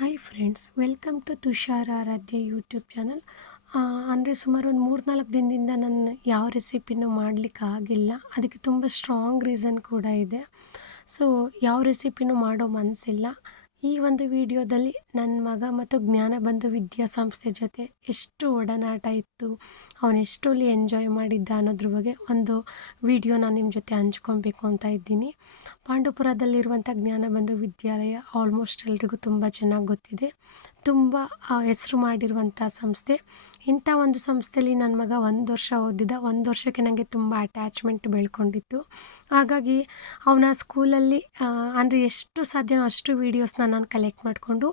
Hi friends welcome to Tushara Aradhya YouTube channel ಅಂದರೆ ಸುಮಾರು ಒಂದು ಮೂರು ನಾಲ್ಕು ದಿನದಿಂದ ನಾನು ಯಾವ ರೆಸಿಪಿನೂ ಮಾಡಲಿಕ್ಕೆ ಆಗಿಲ್ಲ. ಅದಕ್ಕೆ ತುಂಬ ಸ್ಟ್ರಾಂಗ್ ರೀಸನ್ ಕೂಡ ಇದೆ. ಸೊ ಯಾವ ರೆಸಿಪಿನೂ ಮಾಡೋ ಮನಸ್ಸಿಲ್ಲ ಈ ಒಂದು ವಿಡಿಯೋದಲ್ಲಿ ನನ್ನ ಮಗ ಮತ್ತು ಜ್ಞಾನಬಂಧು ವಿದ್ಯಾಸಂಸ್ಥೆ ಜೊತೆ ಎಷ್ಟು ಒಡನಾಟ ಇತ್ತು, ಅವನು ಎಷ್ಟೊಲ್ಲಿ ಎಂಜಾಯ್ ಮಾಡಿದ್ದ ಅನ್ನೋದ್ರ ಬಗ್ಗೆ ಒಂದು ವಿಡಿಯೋ ನಾನು ನಿಮ್ಮ ಜೊತೆ ಹಂಚ್ಕೊಬೇಕು ಅಂತ ಇದ್ದೀನಿ. ಪಾಂಡುಪುರದಲ್ಲಿರುವಂಥ ಜ್ಞಾನಬಂಧು ವಿದ್ಯಾಲಯ ಆಲ್ಮೋಸ್ಟ್ ಎಲ್ರಿಗೂ ತುಂಬ ಚೆನ್ನಾಗಿ ಗೊತ್ತಿದೆ. ತುಂಬ ಹೆಸರು ಮಾಡಿರುವಂಥ ಸಂಸ್ಥೆ. ಇಂಥ ಒಂದು ಸಂಸ್ಥೆಯಲ್ಲಿ ನನ್ನ ಮಗ ಒಂದು ವರ್ಷ ಓದಿದ, ಒಂದು ವರ್ಷಕ್ಕೆ ನನಗೆ ತುಂಬ ಅಟ್ಯಾಚ್ಮೆಂಟ್ ಬೆಳ್ಕೊಂಡಿತ್ತು. ಹಾಗಾಗಿ ಅವನ ಸ್ಕೂಲಲ್ಲಿ ಅಂದರೆ ಎಷ್ಟು ಸಾಧ್ಯನೋ ಅಷ್ಟು ವೀಡಿಯೋಸ್ನ ನಾನು ಕಲೆಕ್ಟ್ ಮಾಡಿಕೊಂಡು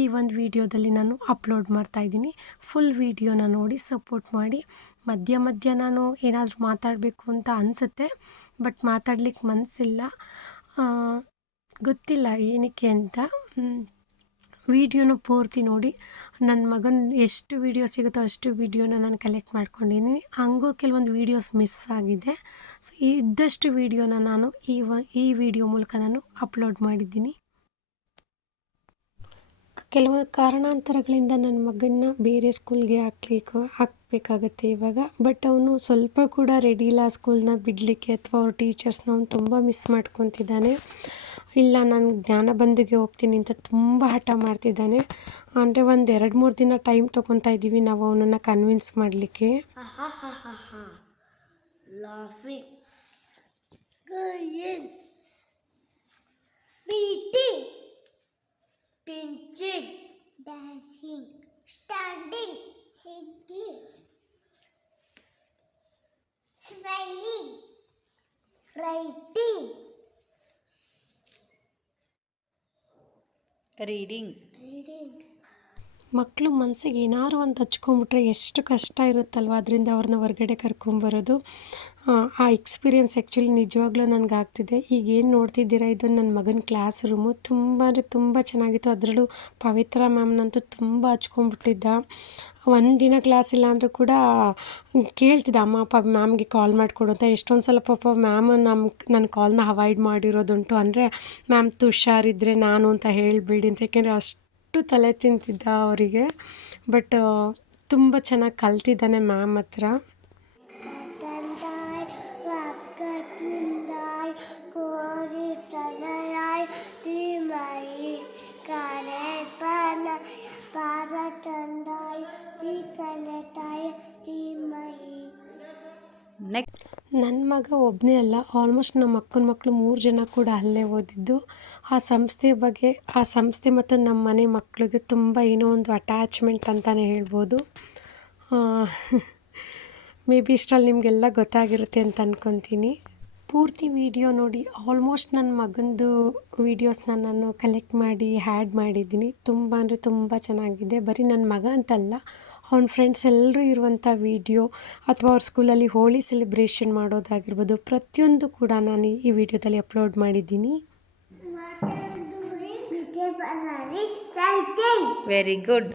ಈ ಒಂದು ವೀಡಿಯೋದಲ್ಲಿ ನಾನು ಅಪ್ಲೋಡ್ ಮಾಡ್ತಾಯಿದ್ದೀನಿ ಫುಲ್ ವೀಡಿಯೋನ ನೋಡಿ ಸಪೋರ್ಟ್ ಮಾಡಿ. ಮಧ್ಯ ಮಧ್ಯ ನಾನು ಏನಾದರೂ ಮಾತಾಡಬೇಕು ಅಂತ ಅನಿಸುತ್ತೆ ಬಟ್ ಮಾತಾಡ್ಲಿಕ್ಕೆ ಮನಸ್ಸಿಲ್ಲ ಗೊತ್ತಿಲ್ಲ ಏನಕ್ಕೆ ಅಂತ. ವೀಡಿಯೋನ ಪೂರ್ತಿ ನೋಡಿ. ನನ್ನ ಮಗನ ಎಷ್ಟು ವಿಡಿಯೋ ಸಿಗುತ್ತೋ ಅಷ್ಟು ವಿಡಿಯೋನ ನಾನು ಕಲೆಕ್ಟ್ ಮಾಡ್ಕೊಂಡಿದ್ದೀನಿ ಹಂಗೂ ಕೆಲವೊಂದು ವಿಡಿಯೋಸ್ ಮಿಸ್ ಆಗಿದೆ. ಸೊ ಇದ್ದಷ್ಟು ವಿಡಿಯೋನ ನಾನು ಈ ವ, ಈ ವಿಡಿಯೋ ಮೂಲಕ ನಾನು ಅಪ್ಲೋಡ್ ಮಾಡಿದ್ದೀನಿ. ಕೆಲವು ಕಾರಣಾಂತರಗಳಿಂದ ನನ್ನ ಮಗನ್ನ ಬೇರೆ ಸ್ಕೂಲ್ಗೆ ಹಾಕ್ಲಿಕ್ಕೆ ಹಾಕಬೇಕಾಗತ್ತೆ ಇವಾಗ. ಬಟ್ ಅವನು ಸ್ವಲ್ಪ ಕೂಡ ರೆಡಿ ಇಲ್ಲ ಸ್ಕೂಲ್ನ ಬಿಡಲಿಕ್ಕೆ ಅಥವಾ ಅವ್ರ ಟೀಚರ್ಸ್ನ ಅವನು ತುಂಬ ಮಿಸ್ ಮಾಡ್ಕೊತಿದ್ದಾನೆ. ಇಲ್ಲ ನಾನು ಜ್ಞಾನ ಜ್ಞಾನಬಂಧುಗೆ ಹೋಗ್ತೀನಿ ಅಂತ ತುಂಬ ಹಠ ಮಾಡ್ತಿದ್ದಾನೆ. ಅಂದರೆ ಒಂದು ಎರಡು ಮೂರು ದಿನ ಟೈಮ್ ತೊಗೊತಾ ಇದ್ದೀವಿ ನಾವು ಅವನನ್ನು ಕನ್ವಿನ್ಸ್ ಮಾಡಲಿಕ್ಕೆ. Writing, reading. Reading. ಮಕ್ಕಳು ಮನಸ್ಸಿಗೆ ಏನಾರು ಒಂದು ಹಚ್ಕೊಂಬಿಟ್ರೆ ಎಷ್ಟು ಕಷ್ಟ ಇರುತ್ತಲ್ವ? ಅದರಿಂದ ಅವ್ರನ್ನ ಹೊರಗಡೆ ಕರ್ಕೊಂಬರೋದು. ಆ ಎಕ್ಸ್ಪೀರಿಯೆನ್ಸ್ ಆ್ಯಕ್ಚುಲಿ ನಿಜವಾಗ್ಲೂ ನನಗೆ ಆಗ್ತಿದೆ ಈಗ ಏನು ನೋಡ್ತಿದ್ದೀರಾ? ಇದು ನನ್ನ ಮಗನ ಕ್ಲಾಸ್ ರೂಮು ತುಂಬ ಅಂದರೆ ತುಂಬ ಚೆನ್ನಾಗಿತ್ತು. ಅದರಲ್ಲೂ ಪವಿತ್ರ ಮ್ಯಾಮ್ನಂತೂ ತುಂಬ ಹಚ್ಕೊಂಡ್ಬಿಟ್ಟಿದ್ದ ಒಂದು ದಿನ ಕ್ಲಾಸ್ ಇಲ್ಲ ಅಂದರೂ ಕೂಡ ಕೇಳ್ತಿದ್ದ, ಅಮ್ಮ, ಅಪ್ಪ ಮ್ಯಾಮ್ಗೆ ಕಾಲ್ ಮಾಡಿಕೊಡು ಅಂತ. ಎಷ್ಟೊಂದು ಸಲ ಪಾಪ ಮ್ಯಾಮ್ ನಮ್ಮ ನನ್ನ ಕಾಲ್ನ ಅವಾಯ್ಡ್ ಮಾಡಿರೋದುಂಟು. ಅಂದರೆ ಮ್ಯಾಮ್ ತುಷಾರಿದ್ದರೆ ನಾನು ಅಂತ ಹೇಳಬೇಡಿ ಅಂತ. ಯಾಕೆಂದರೆ ಅಷ್ಟು ಅಷ್ಟು ತಲೆ ತಿಂತಿದ್ದ ಅವರಿಗೆ. ಬಟ್ ತುಂಬ ಚೆನ್ನಾಗಿ ಕಲ್ತಿದ್ದಾನೆ ಮ್ಯಾಮ್ ಹತ್ರ. ನನ್ನ ಮಗ ಒಬ್ಬನೇ ಅಲ್ಲ ಆಲ್ಮೋಸ್ಟ್ ನಮ್ಮ ಅಕ್ಕನ ಮಕ್ಕಳು ಮೂರು ಜನ ಕೂಡ ಅಲ್ಲೇ ಓದಿದ್ದು. ಆ ಸಂಸ್ಥೆ ಬಗ್ಗೆ, ಆ ಸಂಸ್ಥೆ ಮತ್ತು ನಮ್ಮ ಮನೆ ಮಕ್ಕಳಿಗೆ ತುಂಬ ಏನೋ ಒಂದು ಅಟ್ಯಾಚ್ಮೆಂಟ್ ಅಂತಲೇ ಹೇಳ್ಬೋದು. ಮೇ ಬಿ ಇಷ್ಟರಲ್ಲಿ ನಿಮಗೆಲ್ಲ ಗೊತ್ತಾಗಿರುತ್ತೆ ಅಂತ ಅಂದ್ಕೊತೀನಿ ಪೂರ್ತಿ ವಿಡಿಯೋ ನೋಡಿ ಆಲ್ಮೋಸ್ಟ್ ನನ್ನ ಮಗಂದು ವೀಡಿಯೋಸ್ನ ನಾನು ಕಲೆಕ್ಟ್ ಮಾಡಿ ಹ್ಯಾಡ್ ಮಾಡಿದ್ದೀನಿ. ತುಂಬ ಅಂದರೆ ತುಂಬ ಚೆನ್ನಾಗಿದೆ. ಬರೀ ನನ್ನ ಮಗ ಅಂತಲ್ಲ ಅವ್ನ ಫ್ರೆಂಡ್ಸ್ ಎಲ್ಲರೂ ಇರುವಂಥ ವೀಡಿಯೋ ಅಥವಾ ಅವ್ರ ಸ್ಕೂಲಲ್ಲಿ ಹೋಳಿ ಸೆಲೆಬ್ರೇಷನ್ ಮಾಡೋದಾಗಿರ್ಬೋದು, ಪ್ರತಿಯೊಂದು ಕೂಡ ನಾನು ಈ ವಿಡಿಯೋದಲ್ಲಿ ಅಪ್ಲೋಡ್ ಮಾಡಿದ್ದೀನಿ. Very good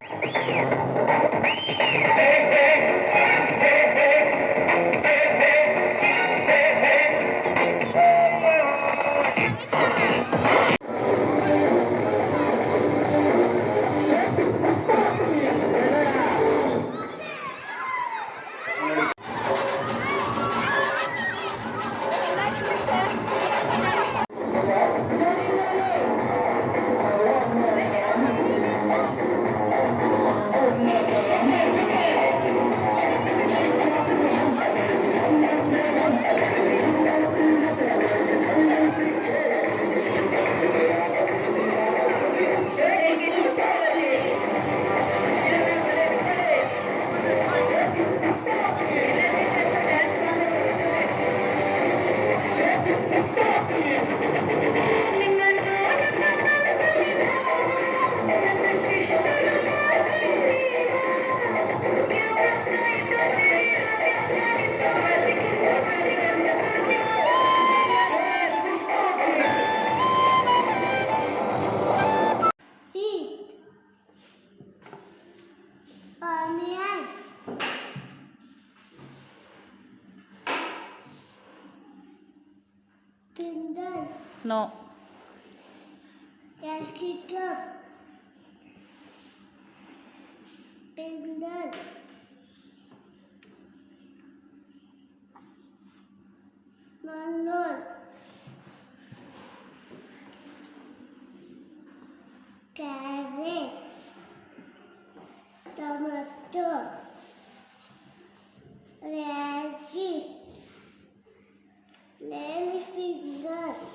No. Calcutta. Pendle. Carrot. Tomato. Fingers.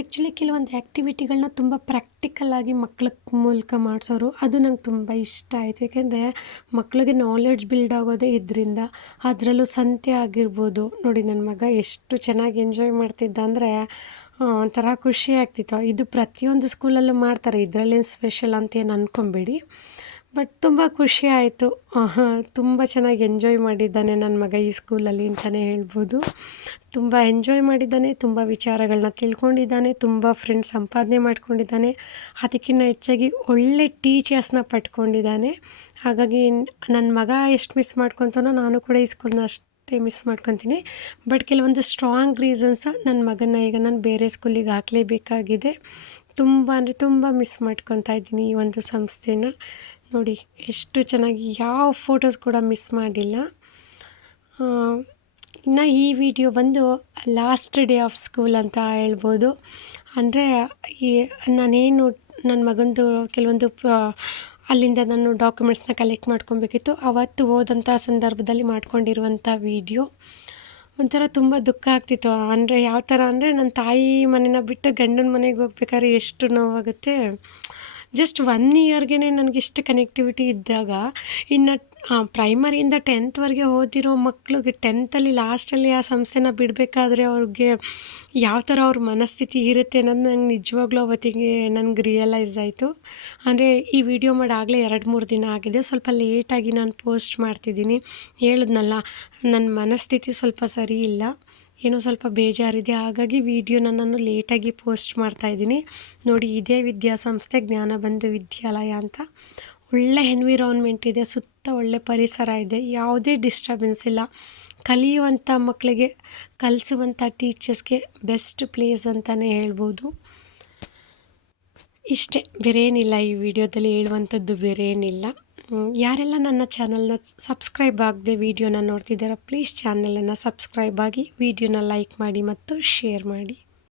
Actually ಕೆಲವೊಂದು ಆ್ಯಕ್ಟಿವಿಟಿಗಳನ್ನ ತುಂಬ ಪ್ರಾಕ್ಟಿಕಲ್ಲಾಗಿ ಮಕ್ಳ ಮೂಲಕ ಮಾಡಿಸೋರು, ಅದು ನಂಗೆ ತುಂಬ ಇಷ್ಟ ಆಯಿತು. ಏಕೆಂದರೆ ಮಕ್ಳಿಗೆ ನಾಲೆಡ್ಜ್ ಬಿಲ್ಡ್ ಆಗೋದೇ ಇದರಿಂದ ಅದರಲ್ಲೂ ಸಂತೆ ಆಗಿರ್ಬೋದು. ನೋಡಿ ನನ್ನ ಮಗ ಎಷ್ಟು ಚೆನ್ನಾಗಿ ಎಂಜಾಯ್ ಮಾಡ್ತಿದ್ದ ಅಂದರೆ ಒಂಥರ ಖುಷಿ ಆಗ್ತಿತ್ತು. ಇದು ಪ್ರತಿಯೊಂದು ಸ್ಕೂಲಲ್ಲೂ ಮಾಡ್ತಾರೆ, ಇದರಲ್ಲೇನು ಸ್ಪೆಷಲ್ ಅಂತ ಏನು ಅಂದ್ಕೊಂಬೇಡಿ ಬಟ್ ತುಂಬ ಖುಷಿ ಆಯಿತು. ತುಂಬ ಚೆನ್ನಾಗಿ ಎಂಜಾಯ್ ಮಾಡಿದ್ದಾನೆ ನನ್ನ ಮಗ ಈ ಸ್ಕೂಲಲ್ಲಿ ಅಂತಲೇ ಹೇಳ್ಬೋದು. ತುಂಬ ಎಂಜಾಯ್ ಮಾಡಿದ್ದಾನೆ, ತುಂಬ ವಿಚಾರಗಳನ್ನ ತಿಳ್ಕೊಂಡಿದ್ದಾನೆ, ತುಂಬ ಫ್ರೆಂಡ್ಸ್ ಸಂಪಾದನೆ ಮಾಡ್ಕೊಂಡಿದ್ದಾನೆ ಅದಕ್ಕಿಂತ ಹೆಚ್ಚಾಗಿ ಒಳ್ಳೆ ಟೀಚರ್ಸ್ನ ಪಟ್ಕೊಂಡಿದ್ದಾನೆ ಹಾಗಾಗಿ ನನ್ನ ಮಗ ಎಷ್ಟು ಮಿಸ್ ಮಾಡ್ಕೊತಾನೋ ನಾನು ಕೂಡ ಈ ಸ್ಕೂಲ್ನ ಅಷ್ಟೇ ಮಿಸ್ ಮಾಡ್ಕೊತೀನಿ. ಬಟ್ ಕೆಲವೊಂದು ಸ್ಟ್ರಾಂಗ್ ರೀಸನ್ಸ ನನ್ನ ಮಗನ ಈಗ ನಾನು ಬೇರೆ ಸ್ಕೂಲಿಗೆ ಹಾಕಲೇಬೇಕಾಗಿದೆ. ತುಂಬ ಅಂದರೆ ತುಂಬ ಮಿಸ್ ಮಾಡ್ಕೊತಾ ಇದ್ದೀನಿ ಈ ಒಂದು ಸಂಸ್ಥೆನ. ನೋಡಿ, ಎಷ್ಟು ಚೆನ್ನಾಗಿ ಯಾವ ಫೋಟೋಸ್ ಕೂಡ ಮಿಸ್ ಮಾಡಿಲ್ಲ. ಇನ್ನು ಈ ವಿಡಿಯೋ ಬಂದು ಲಾಸ್ಟ್ ಡೇ ಆಫ್ ಸ್ಕೂಲ್ ಅಂತ ಹೇಳ್ಬೋದು. ಅಂದರೆ ಈ ನಾನೇನು ನನ್ನ ಮಗನದು ಕೆಲವೊಂದು ಅಲ್ಲಿಂದ ನಾನು ಡಾಕ್ಯುಮೆಂಟ್ಸ್ನ ಕಲೆಕ್ಟ್ ಮಾಡ್ಕೊಬೇಕಿತ್ತು. ಅವತ್ತು ಹೋದಂಥ ಸಂದರ್ಭದಲ್ಲಿ ಮಾಡ್ಕೊಂಡಿರುವಂಥ ವೀಡಿಯೋ ಒಂಥರ ತುಂಬ ದುಃಖ ಆಗ್ತಿತ್ತು. ಅಂದರೆ ಯಾವ ಥರ ಅಂದರೆ ನನ್ನ ತಾಯಿ ಮನೆನ ಬಿಟ್ಟು ಗಂಡನ ಮನೆಗೆ ಹೋಗ್ಬೇಕಾದ್ರೆ ಎಷ್ಟು ನೋವಾಗುತ್ತೆ. ಜಸ್ಟ್ ಒನ್ ಇಯರ್ಗೆ ನನಗಿಷ್ಟು ಕನೆಕ್ಟಿವಿಟಿ ಇದ್ದಾಗ ಇನ್ನು ಪ್ರೈಮರಿಯಿಂದ ಟೆಂತ್ವರೆಗೆ ಓದಿರೋ ಮಕ್ಳಿಗೆ ಟೆಂತಲ್ಲಿ ಲಾಸ್ಟಲ್ಲಿ ಆ ಸಂಸ್ಥೆನ ಬಿಡಬೇಕಾದ್ರೆ ಅವ್ರಿಗೆ ಯಾವ ಥರ ಅವ್ರ ಮನಸ್ಥಿತಿ ಇರುತ್ತೆ ಅನ್ನೋದು ನಂಗೆ ನಿಜವಾಗ್ಲೂ ಅವತ್ತಿಗೆ ನನಗೆ ರಿಯಲೈಸ್ ಆಯಿತು. ಅಂದರೆ ಈ ವಿಡಿಯೋ ಮಾಡಾಗಲೇ ಎರಡು ಮೂರು ದಿನ ಆಗಿದೆ. ಸ್ವಲ್ಪ ಲೇಟಾಗಿ ನಾನು ಪೋಸ್ಟ್ ಮಾಡ್ತಿದ್ದೀನಿ. ಹೇಳಿದ್ನಲ್ಲ ನನ್ನ ಮನಸ್ಥಿತಿ ಸ್ವಲ್ಪ ಸರಿ ಇಲ್ಲ. ಏನೋ ಸ್ವಲ್ಪ ಬೇಜಾರಿದೆ. ಹಾಗಾಗಿ ವೀಡಿಯೋನ ನಾನು ಲೇಟಾಗಿ ಪೋಸ್ಟ್ ಮಾಡ್ತಾಯಿದ್ದೀನಿ ನೋಡಿ, ಇದೇ ವಿದ್ಯಾಸಂಸ್ಥೆ ಜ್ಞಾನಬಂಧು ವಿದ್ಯಾಲಯ ಅಂತ. ಒಳ್ಳೆ ಎನ್ವಿರಾನ್ಮೆಂಟ್ ಇದೆ, ಸುತ್ತ ಒಳ್ಳೆ ಪರಿಸರ ಇದೆ, ಯಾವುದೇ ಡಿಸ್ಟರ್ಬೆನ್ಸ್ ಇಲ್ಲ. ಕಲಿಯುವಂಥ ಮಕ್ಕಳಿಗೆ ಕಲಿಸುವಂಥ ಟೀಚರ್ಸ್ಗೆ ಬೆಸ್ಟ್ ಪ್ಲೇಸ್ ಅಂತಲೇ ಹೇಳ್ಬೋದು. ಇಷ್ಟೇ, ಬೇರೇನಿಲ್ಲ ಈ ವಿಡಿಯೋದಲ್ಲಿ ಹೇಳುವಂಥದ್ದು ಬೇರೇನಿಲ್ಲ. ಯಾರೆಲ್ಲ ನನ್ನ ಚಾನಲ್ನ ಸಬ್ಸ್ಕ್ರೈಬ್ ಆಗದೆ ವೀಡಿಯೋನ ನೋಡ್ತಿದ್ದಾರೋ ಪ್ಲೀಸ್ ಚಾನಲನ್ನು ಸಬ್ಸ್ಕ್ರೈಬ್ ಆಗಿ ವಿಡಿಯೋನ ಲೈಕ್ ಮಾಡಿ ಮತ್ತು ಶೇರ್ ಮಾಡಿ.